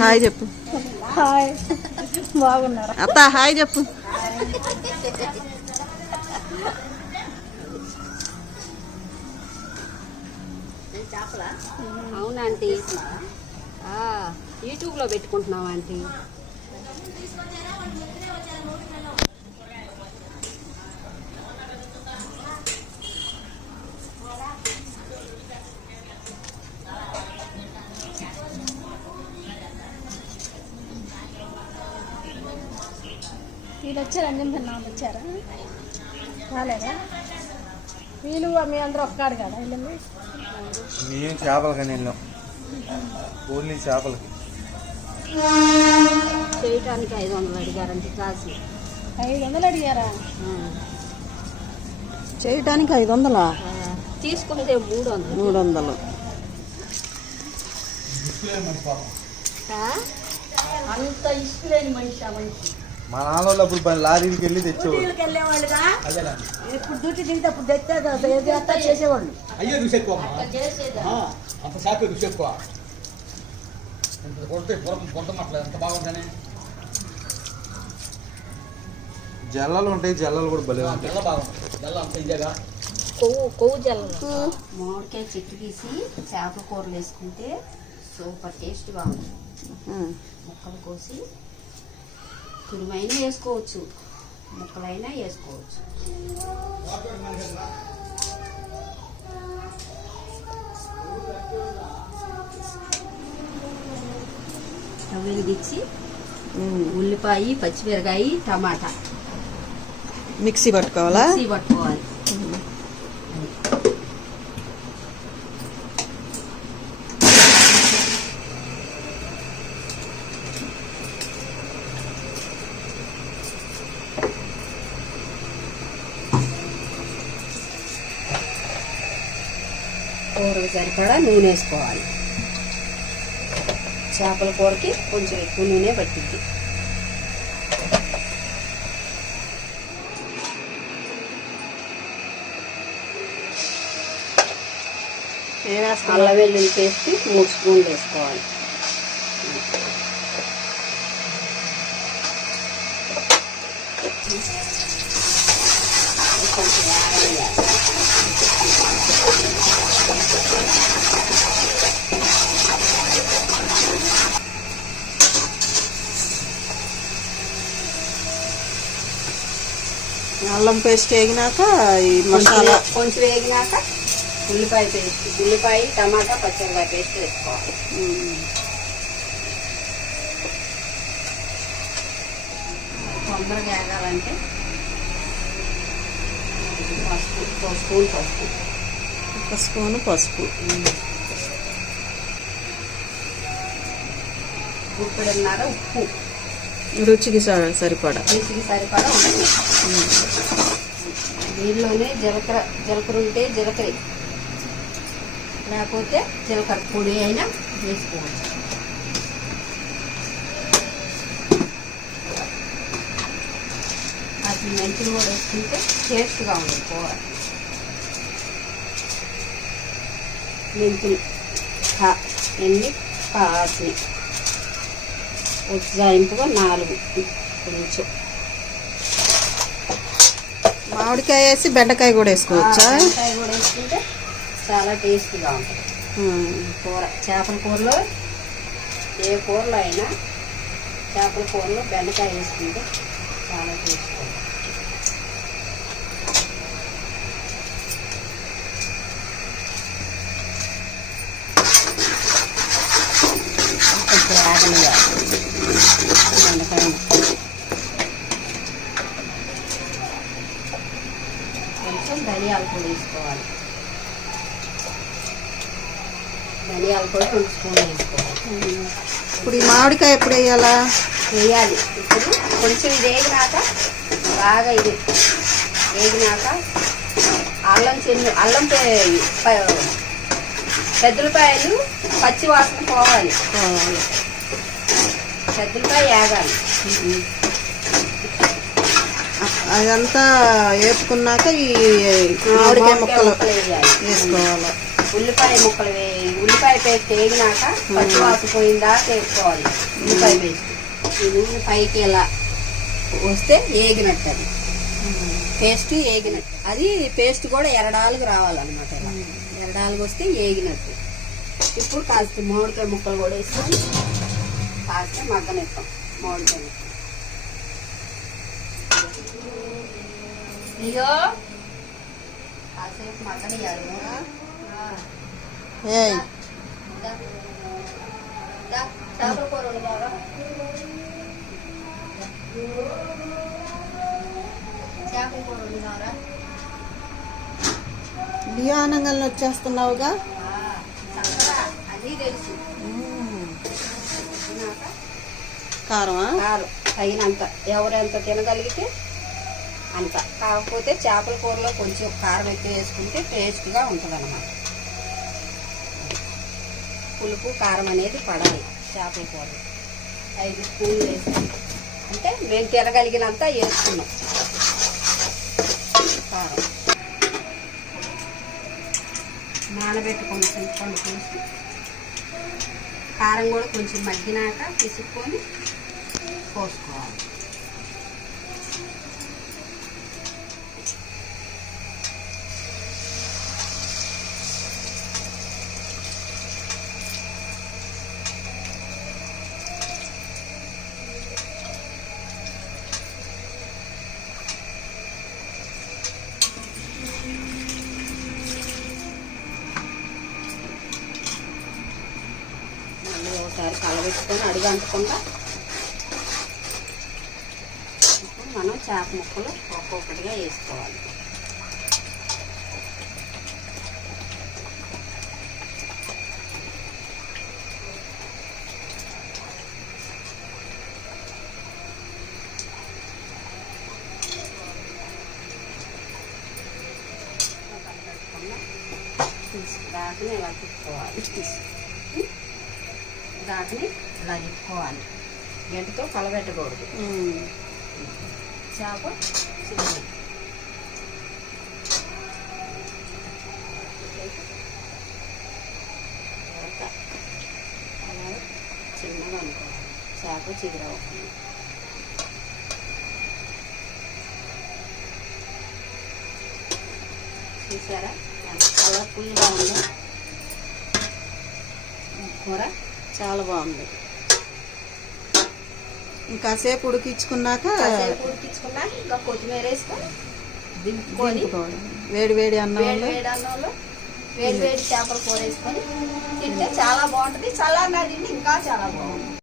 Hi చెప్పు. Hi, బాగున్నారా అత్త? హాయ్ చెప్పు. అవునా ఆంటీ? యూట్యూబ్లో పెట్టుకుంటున్నాం ఆంటీ. వీళ్ళు వచ్చారా? అంజన్ నాన్న వచ్చారా? రాలేదా? వీళ్ళు మీ అందరూ ఒక్కడు కదా వెళ్ళింది. మేము చేపలకి వెళ్ళాం, ఓన్లీ చేపలకి. చేయటానికి 500 అడిగారంటే కాసు. 500 అడిగారా? చేయటానికి 500? తీసుకుంటే 300. 300. అంత ఇష్టలేని మనిషి ఆ మనిషి. మా నాన్న అప్పుడు లారీకి వెళ్ళి తెచ్చేవాళ్ళు. వెళ్ళేవాళ్ళుగా. ఇప్పుడు డ్యూటీ దిగితే అప్పుడు తెస్తే చేసేవాళ్ళు. అయ్యో రుచి ఎక్కువ, అంత షాపే రుచి ఎక్కువ. కొడితే పొందమట్లేదు, ఎంత బాగుందని. జల్లలు ఉంటాయి, జల్లలు కూడా భలే ఉంటాయి. జల్ల బాగుంటుంది, జల్ల అంత ఇదేగా. కొవ్వు జల్లలో మామిడికాయ చెట్టు తీసి చేపల కూరలు వేసుకుంటే సూపర్ టేస్ట్గా ఉంటుంది. ముక్కలు కోసి తురుమైనా వేసుకోవచ్చు, ముక్కలైనా వేసుకోవచ్చు. స్టవ్ వెలిగించి ఉల్లిపాయ, పచ్చిమిరకాయ, టమాటా మిక్సీ పట్టుకోవాలా? మిక్సీ పట్టుకోవాలి. కూరకు సరిపడా నూనె వేసుకోవాలి. చేపల కూరకి కొంచెం ఎక్కువ నూనె పట్టింది. అల్లం వెల్లుల్లి పేస్ట్ 3 స్పూన్లు వేసుకోవాలి. కొంచెం అల్లం పేస్ట్ వేగినాక ఈ మసాలా కొంచెం వేగినాక ఉల్లిపాయ పేస్ట్, ఉల్లిపాయ, టమాటా, పచ్చిమిరపాయ పేస్ట్ వేసుకోవాలి. తొందరగా వేగాలంటే పసుపు, 1 స్పూన్ పసుపు, 1 స్పూను పసుపు, గుప్పెడున్నర ఉప్పు, రుచికి సరిపడా ఉప్పు. దీనిలోనే జీలకర్ర ఉంటే జీలకర్ర, లేకపోతే జీలకర్ర పొడి అయినా వేసుకోవచ్చు. అది మెంతులు కూడా వేసుకుంటే టేస్ట్గా ఉంటుంది కూర. మెంతులు ఎన్ని కాసి ఉజ్జాయింపుగా 4 కొంచెం. మామిడికాయ వేసి బెండకాయ కూడా వేసుకోవచ్చా? బెండకాయ కూడా వేసుకుంటే చాలా టేస్టీగా ఉంటుంది కూర. చేపల కూరలో, ఏ కూరలో అయినా చేపల కూరలో బెండకాయ వేసుకుంటే చాలా టేస్ట్గా ఉంటుంది. కొంచెం ఆగలిగా బెండకాయ ముక్కలు, కొంచెం ధనియాల పొడి వేసుకోవాలి. ధనియాల పొడి 2 స్పూన్లు వేసుకోవాలి. ఇప్పుడు ఈ మామిడికాయ ఎప్పుడు వేయాలా? వేయాలి. ఇప్పుడు కొంచెం వేగినాక, బాగా ఇది వేగినాక అల్లం పెద్దలపాయలు పచ్చి వాసన పోవాలి. పెద్దలపాయ వేగాలి. అదంతా వేపుకున్నాక ఈ మామిడికాయ ముక్కలు వేయాలి. వేసుకోవాలి. ఉల్లిపాయ ముక్కలు ఉల్లిపాయ పేస్ట్ వేగినాక పచ్చివాసన పోయిందాక వేసుకోవాలి. ఉల్లిపాయ పేస్ట్ ఈ నూనె పైకి ఇలా వస్తే వేగినట్టు, అది పేస్ట్ వేగినట్టు. అది పేస్ట్ కూడా ఎరడాలుగు రావాలన్నమాట. ఇలా ఎరడాలుగు వస్తే వేగినట్టు. ఇప్పుడు కాస్త మామిడికాయ ముక్కలు కూడా వేసుకొని కాస్త మగ్గనిస్తాం. మామిడికాయ ముక్కలు అయ్యో కాసేపు మగ్గనియాలి. ఏయ్ చేపల కూర వండుతారా? చేపల కూర వండుతారా? బియ్యానంగల్ని వచ్చేస్తున్నావుగా. చక్కగా అది తెలుసు. కారమా? కారం తగినంత, ఎవరెంత తినగలిగితే అంత. కాకపోతే చేపల కూరలో కొంచెం కారం ఎక్కువ వేసుకుంటే టేస్ట్గా ఉంటుంది అన్నమాట. పులుపు కారం అనేది పడాలి చేపల కూరలో. 5 స్పూన్లు వేసాం అంటే మేము తినగలిగినంత వేసుకున్నాం కారం. నానబెట్టుకొని చింతపండు పులుసు, కారం కూడా కొంచెం మగ్గినాక పిసుక్కొని పోసుకోవాలి. మళ్ళీ ఒకసారి కలబెట్టుకొని అడుగంటకుండా ఇప్పుడు మనం చేప ముక్కలు ఒక్కొక్కటిగా వేసుకోవాలి. దాకని ఇలా తిప్పుకోవాలి. దాకని ఇలా తిప్పుకోవాలి. గంటతో కలబెట్టకూడదు. చేప చిన్నది అలా చిన్నగా అనుకోవాలి. చేప చిగురవ్వకుండా. చూసారా ఎంత కలర్ఫుల్గా ఉందో కూర. చాలా బాగుంది. ఇంకాసేపు ఉడికించుకున్నాక కాసేపు ఉడికించుకున్నాక ఇంకా కొత్తిమీర వేసుకొని దింపుకొని వేడి వేడి అన్నంలో వేడి అన్నంలో వేడి చేపల కూర వేసుకొని తింటే చాలా బాగుంటుంది. చల్లగా తింటే ఇంకా చాలా బాగుంటుంది.